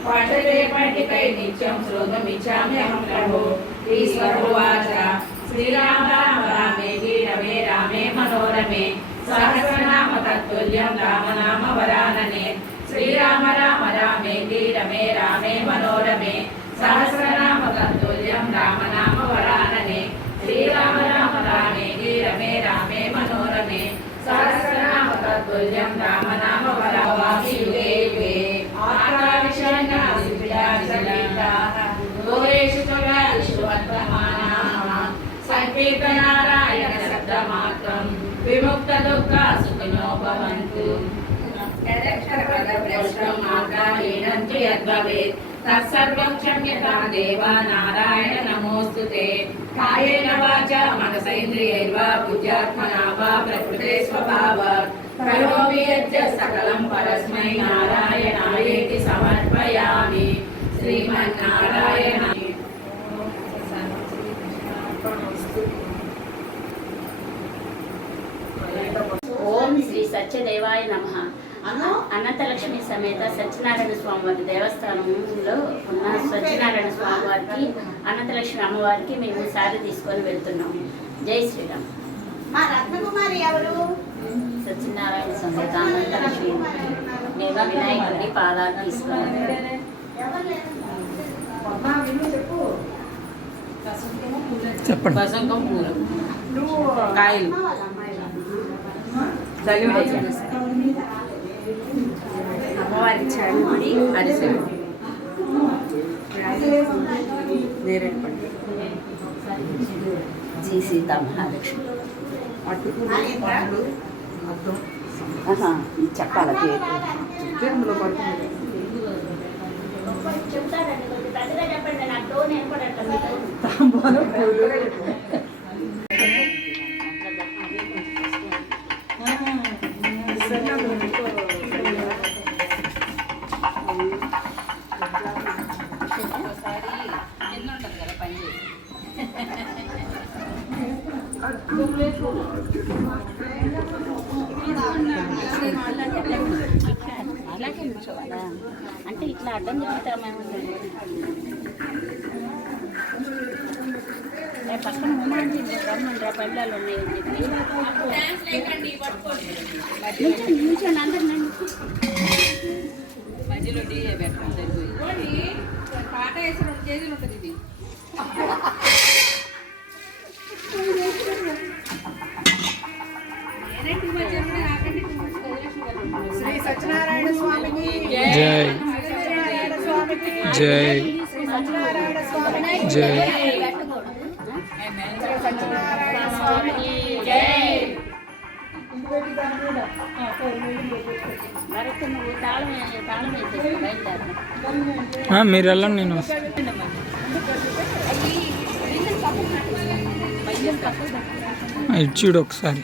पठते पठिकै नित्यं श्रोतुमिच्छाम्यहं प्रभो ईश्वरोवाच श्रीराम राम रामेति रमे रामे मनोरमे सहस्रनाम तत्तुल्यं राम नाम वरानने श्रीराम राम रामेति रमे रामे मनोरमे सहस्रनाम तत्तुल्यं राम नाम वरानने श्रीराम राम रामेति रमे रामे मनोरमे सहस्रनाम तत्तुल्यं राम శ్రీకనారాయణ శబ్దమాత్రం. విముక్త దుఃఖ సుఖినో భవంతు తత్సర్వం క్షమ్యతా దేవ నారాయణ నమోస్తు కాయేన వాచ మనసైంద్రియైర్వా బుద్ధ్యాత్మనా వా ప్రకృతే స్వభావ. ప్రణోమియచ్చ సకలం పరస్మై నారాయణాయేతి సమర్పయామి. శ్రీమన్నారాయణ సత్యదేవాయ నమ. అనంతలక్ష్మి సమేత సత్యనారాయణ స్వామి వారి దేవస్థానంలో ఉన్న సత్యనారాయణ స్వామి వారికి అనంతలక్ష్మి అమ్మవారికి మేము సారి తీసుకొని వెళ్తున్నాము. జై శ్రీరామ్. మా రత్నకుమారి ఎవరు? సత్యనారాయణ సమేత అనంతలక్ష్మి. మేము వినాయకుడిని పాదాలు తీసుకొని చెప్పండి. పసంగం పూలు. నువ్వు కాయలు. అమ్మ వాళ్ళ అమ్మాయి అమ్మవారి చాడుబడి అరిసెలు. నేరేడు పండు జీ సీతా మహాలక్ష్మి. చెప్పాలా పేరు? తిరుమల పడుతుంది చెప్తాడండి కొంచెం అలాగే కూర్చోవాలా అంటే ఇట్లా అడ్డం తిరుగుతామేమో ఏ పక్కన ఉమ్మండి రమ్మండి రా పళ్ళాలు ఉన్నాయని చెప్పి. నిల్చోండి నిల్చోండి అందరు మధ్యలో డీఏ పెట్టడం సరిపోయింది పాట వేసి రెండు కేజీలు ఉంటుంది ఇది. జై. జై. జై. మీరు వెళ్ళండి నేను ఇచ్చుడు ఒకసారి.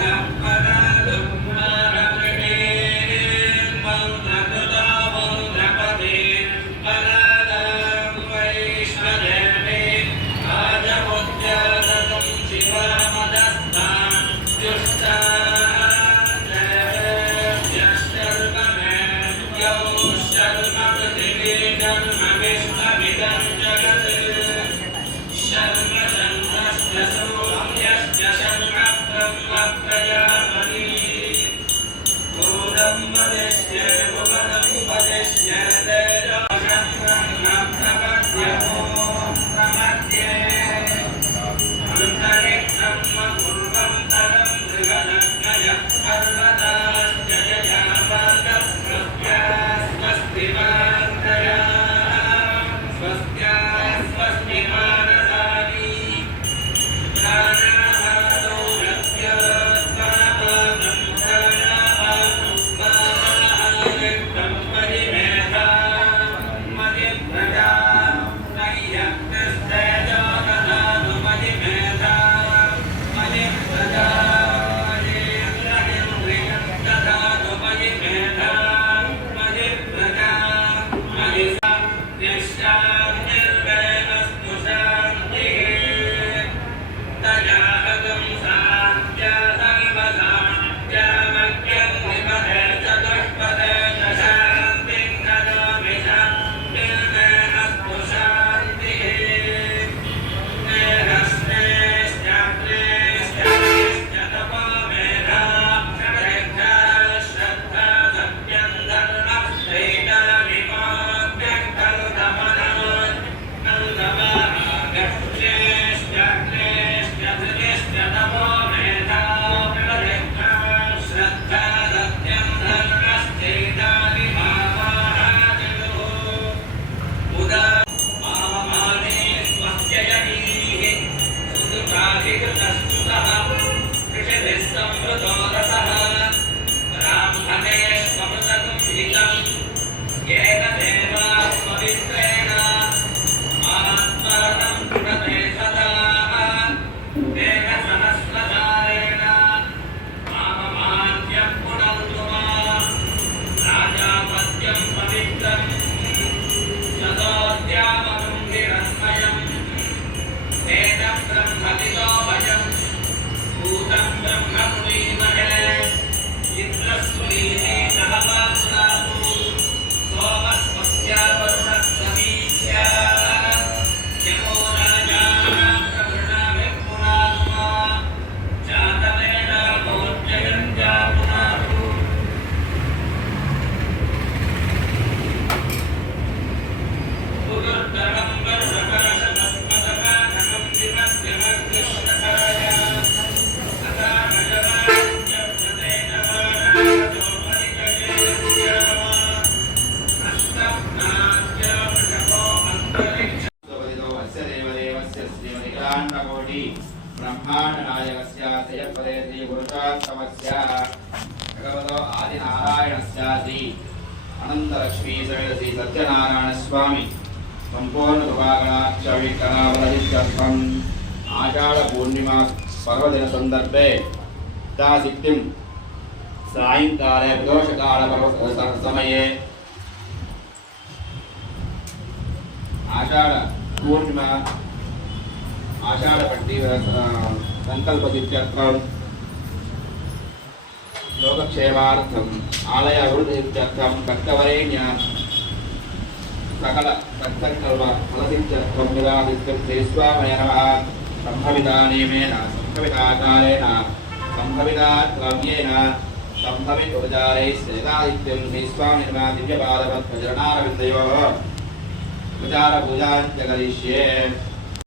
Yes. प्रजापति ब्रह्माण्डनायकस्य श्रियपदे श्रीपुरुषोत्तमस्य भगवतो आदिनारायणस्य आषाढपूर्णिमा पर्वदिनसन्दर्भे तासिद्धिं सायङ्काले प्रदोषकालपर्वसमये आषाढ ఆషాఢపట్టి సంకల్పసిత్యర్థం లోకక్షేమార్థం ఆలయ అభివృద్ధిర్థం భక్తవరేణ్య సకల సత్సంకల్ప ఫలసిత్యర్థం నిరాధిష్టం శ్రీస్వామయ సంభవితానేమేన సంభవితాకారేణ సంభవితాత్రవ్యేన సంభవిత ఉపచారై శ్రీరాదిత్యం శ్రీస్వామి దివ్యపాదవత్ ఉపచార పూజాంచ